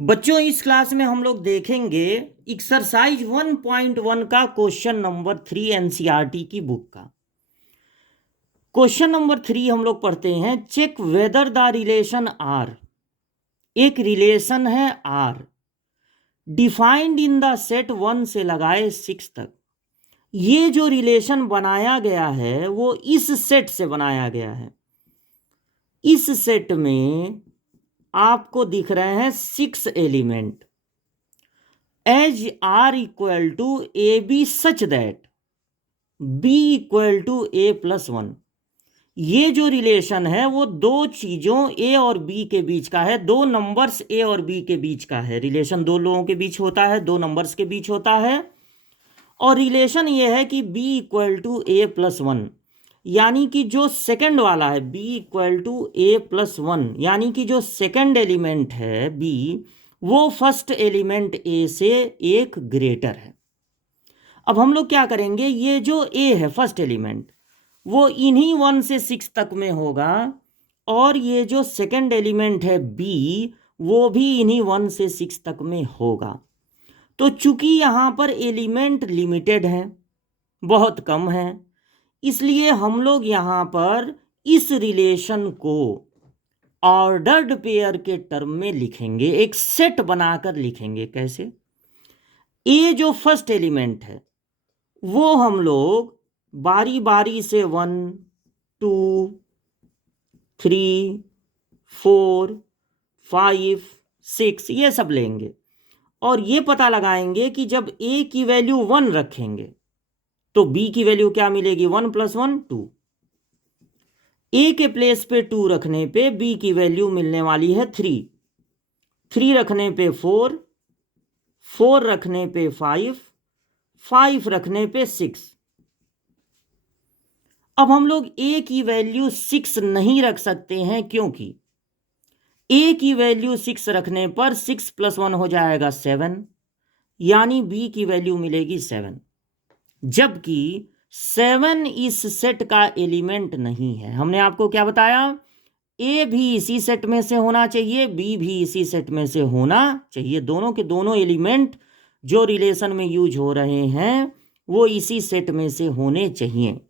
बच्चों, इस क्लास में हम लोग देखेंगे एक्सरसाइज 1.1 का क्वेश्चन नंबर 3 एनसीईआरटी की बुक का। क्वेश्चन नंबर 3 हम लोग पढ़ते हैं, check whether the relation R. एक रिलेशन है R, defined in the set 1 से लगाए 6 तक। ये जो रिलेशन बनाया गया है वो इस सेट से बनाया गया है। इस सेट में आपको दिख रहे हैं 6 element. As R equal to A B such that B equal to A plus 1। ये जो रिलेशन है वो दो चीजों ए और बी के बीच का है, दो नंबर्स ए और बी के बीच का है। रिलेशन दो लोगों के बीच होता है, दो नंबर्स के बीच होता है। और रिलेशन ये है कि B equal to A plus 1, यानी कि जो सेकंड वाला है B equal to A plus 1, यानी कि जो सेकंड एलिमेंट है बी, वो फर्स्ट एलिमेंट ए से एक ग्रेटर है। अब हम लोग क्या करेंगे, ये जो ए है फर्स्ट एलिमेंट वो इन्हीं 1 से 6 तक में होगा, और ये जो सेकंड एलिमेंट है बी वो भी इन्हीं 1 से 6 तक में होगा। तो चूंकि यहाँ पर एलिमेंट लिमिटेड हैं, बहुत कम है, इसलिए हम लोग यहाँ पर इस रिलेशन को ऑर्डर्ड पेयर के टर्म में लिखेंगे, एक सेट बनाकर लिखेंगे। कैसे? ए जो फर्स्ट एलिमेंट है वो हम लोग बारी बारी से 1, 2, 3, 4, 5, 6 ये सब लेंगे, और ये पता लगाएंगे कि जब a की वैल्यू 1 रखेंगे तो b की वैल्यू क्या मिलेगी, 1 + 1 2। a के प्लेस पे 2 रखने पे b की वैल्यू मिलने वाली है 3, 3 रखने पे 4, 4 रखने पे 5, 5 रखने पे 6। अब हम लोग a की वैल्यू 6 नहीं रख सकते हैं, क्योंकि a की वैल्यू 6 रखने पर 6 + 1 हो जाएगा 7, यानी b की वैल्यू मिलेगी 7। जबकि 7 इस सेट का एलिमेंट नहीं है। हमने आपको क्या बताया, ए भी इसी सेट में से होना चाहिए, बी भी इसी सेट में से होना चाहिए। दोनों के दोनों एलिमेंट जो रिलेशन में यूज हो रहे हैं वो इसी सेट में से होने चाहिए।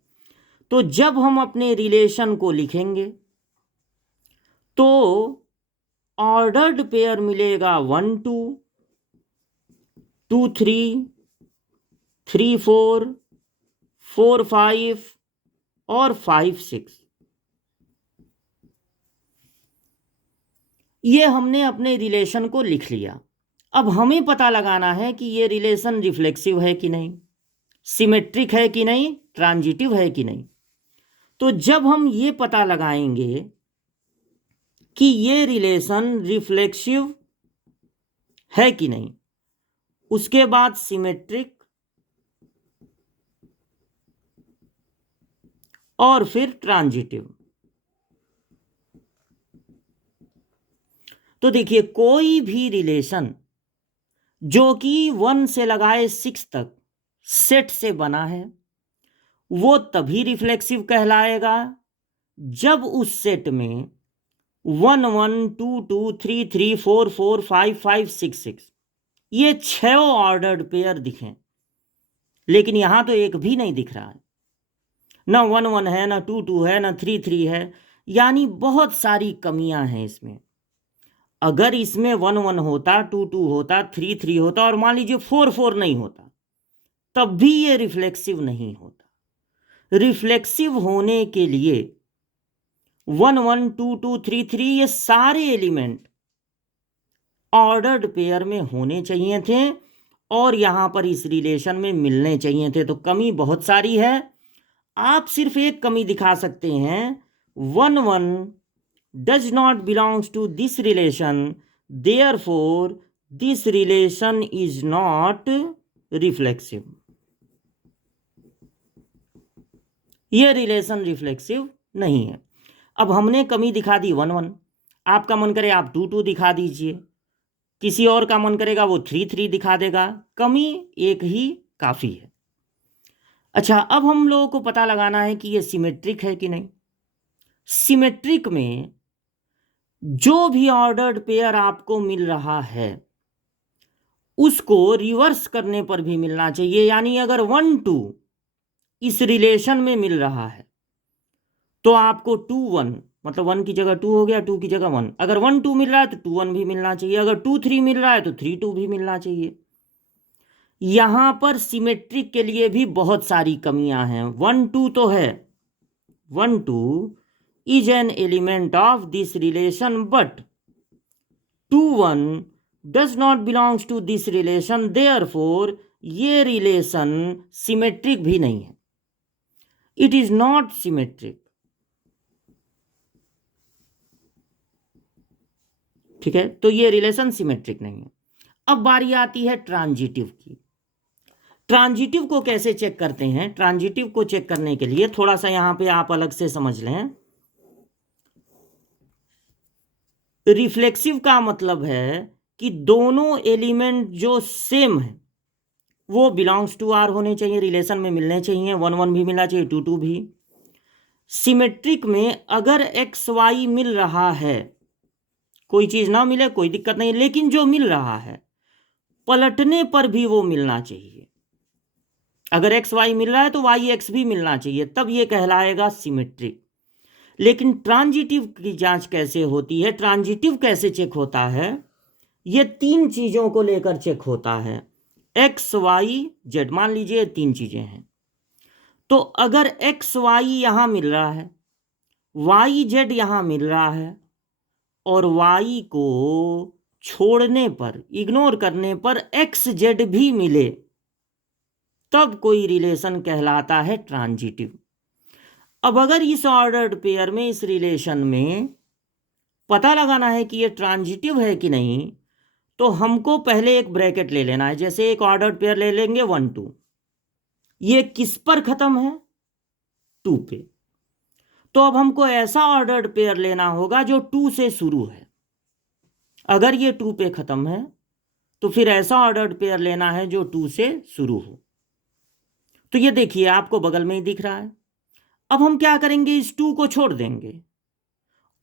तो जब हम अपने रिलेशन को लिखेंगे तो ऑर्डर्ड पेयर मिलेगा 1 2, 2 3, 3 4, 4 5 और 5 6। ये हमने अपने रिलेशन को लिख लिया। अब हमें पता लगाना है कि ये रिलेशन रिफ्लेक्सिव है कि नहीं, सिमेट्रिक है कि नहीं, ट्रांजिटिव है कि नहीं। तो जब हम ये पता लगाएंगे कि ये रिलेशन रिफ्लेक्सिव है कि नहीं, उसके बाद सिमेट्रिक, और फिर ट्रांजिटिव। तो देखिए, कोई भी रिलेशन जो कि 1 से लगाए 6 तक सेट से बना है वो तभी रिफ्लेक्सिव कहलाएगा जब उस सेट में 1 1 2 2 3 3 4 4 5 5 6 6 ये 6 ऑर्डर्ड पेयर दिखें। लेकिन यहां तो एक भी नहीं दिख रहा है, ना 1 1 है, ना 2 2 है, ना 3 3 है, यानी बहुत सारी कमियां हैं इसमें। अगर इसमें 1 1 होता, 2 2 होता, 3 3 होता, और मान लीजिए 4 4 नहीं होता, तब भी ये रिफ्लेक्सिव नहीं होता। रिफ्लेक्सिव होने के लिए 1 1 2 2 3 3 ये सारे एलिमेंट ऑर्डर्ड पेयर में होने चाहिए थे, और यहां पर इस रिलेशन में मिलने चाहिए थे। तो कमी बहुत सारी है। आप सिर्फ एक कमी दिखा सकते हैं, 1 1 does not belongs to this relation, therefore this relation is not reflexive। ये रिलेशन रिफ्लेक्सिव नहीं है। अब हमने कमी दिखा दी 1 1, आपका मन करे आप 2 2 दिखा दीजिए, किसी और का मन करेगा वो 3 3 दिखा देगा, कमी एक ही काफ़ी है। अच्छा, अब हम लोगों को पता लगाना है कि ये सिमेट्रिक है कि नहीं। सिमेट्रिक में जो भी ऑर्डर्ड पेयर आपको मिल रहा है उसको रिवर्स करने पर भी मिलना चाहिए। यानी अगर 1 2 इस रिलेशन में मिल रहा है तो आपको 2 1, मतलब 1 की जगह 2 हो गया, 2 की जगह 1। अगर 1 2 मिल रहा है तो 2 1 भी मिलना चाहिए। अगर 2 3 मिल रहा है तो 3 2 भी मिलना चाहिए। यहां पर सिमेट्रिक के लिए भी बहुत सारी कमियां हैं। 1 2 तो है, 1 2 is an element of this relation, but 2 1 does not belongs to this relation, therefore ये रिलेशन सिमेट्रिक भी नहीं है। It is not symmetric. ठीक है, तो ये रिलेशन सिमेट्रिक नहीं है। अब बारी आती है ट्रांजिटिव की। ट्रांजिटिव को कैसे चेक करते हैं? ट्रांजिटिव को चेक करने के लिए थोड़ा सा यहां पे आप अलग से समझ लें। रिफ्लेक्सिव का मतलब है कि दोनों एलिमेंट जो सेम है वो बिलोंग्स टू आर होने चाहिए, रिलेशन में मिलने चाहिए। 1 1 भी मिलना चाहिए, 2 2 भी। सिमेट्रिक में अगर एक्स वाई मिल रहा है, कोई चीज ना मिले कोई दिक्कत नहीं, लेकिन जो मिल रहा है पलटने पर भी वो मिलना चाहिए। अगर एक्स वाई मिल रहा है तो वाई एक्स भी मिलना चाहिए, तब ये कहलाएगा सिमेट्रिक। लेकिन ट्रांजिटिव की जांच कैसे होती है? ट्रांजिटिव कैसे चेक होता है? ये 3 चीजों को लेकर चेक होता है। एक्स वाई जेड, मान लीजिए 3 चीजें हैं। तो अगर एक्स वाई यहां मिल रहा है, वाई जेड यहां मिल रहा है, और वाई को छोड़ने पर, इग्नोर करने पर एक्स जेड भी मिले, तब कोई रिलेशन कहलाता है ट्रांजिटिव। अब अगर इस ऑर्डर्ड पेयर में, इस रिलेशन में पता लगाना है कि ये ट्रांजिटिव है कि नहीं, तो हमको पहले एक ब्रैकेट ले लेना है। जैसे एक ऑर्डर्ड पेयर ले लेंगे 1 2, ये किस पर खत्म है? 2 पे। तो अब हमको ऐसा ऑर्डर्ड पेयर लेना होगा जो 2 से शुरू है। अगर ये 2 पे खत्म है तो फिर ऐसा ऑर्डर्ड पेयर लेना है जो 2 से शुरू हो। तो ये देखिए आपको बगल में ही दिख रहा है। अब हम क्या करेंगे, इस 2 को छोड़ देंगे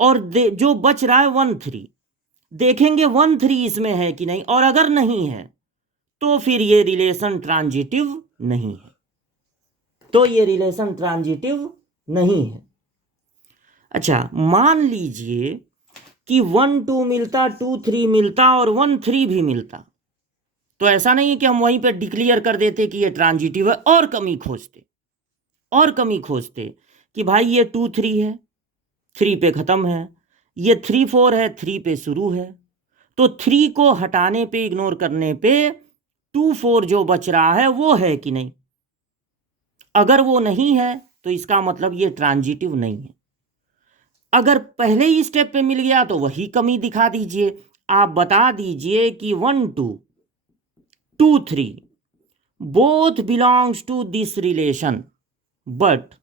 और जो बच रहा है 1 3, देखेंगे 1 3 इसमें है कि नहीं, और अगर नहीं है तो फिर ये रिलेशन ट्रांजिटिव नहीं है। तो ये रिलेशन ट्रांजिटिव नहीं है। अच्छा, मान लीजिए कि 1 2 मिलता, 2 3 मिलता और 1 3 भी मिलता, तो ऐसा नहीं है कि हम वहीं पे डिक्लेयर कर देते कि ये ट्रांजिटिव है और कमी खोजते, और कमी खोजते कि भाई ये 2 3 है, 3 पे खत्म है, ये 3 4 है, 3 पे शुरू है। तो 3 को हटाने पे, इग्नोर करने पे 2 4 जो बच रहा है वो है कि नहीं। अगर वो नहीं है तो इसका मतलब ये ट्रांजिटिव नहीं है। अगर पहले ही स्टेप पे मिल गया तो वही कमी दिखा दीजिए। आप बता दीजिए कि 1 2 2 3 both belongs to this relation, but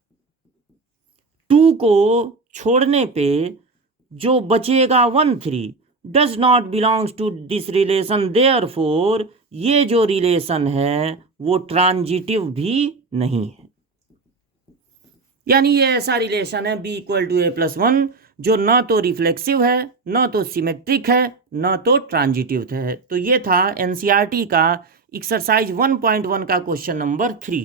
2 को छोड़ने पे जो बचेगा 1 3 does not belongs to this relation, therefore ये जो रिलेशन है वो ट्रांजिटिव भी नहीं है। यानी ये ऐसा रिलेशन है b इक्वल टू a+1 जो न तो रिफ्लेक्सिव है, न तो सिमेट्रिक है, न तो ट्रांजिटिव है। तो ये था एनसीईआरटी का एक्सरसाइज 1.1 का क्वेश्चन नंबर 3।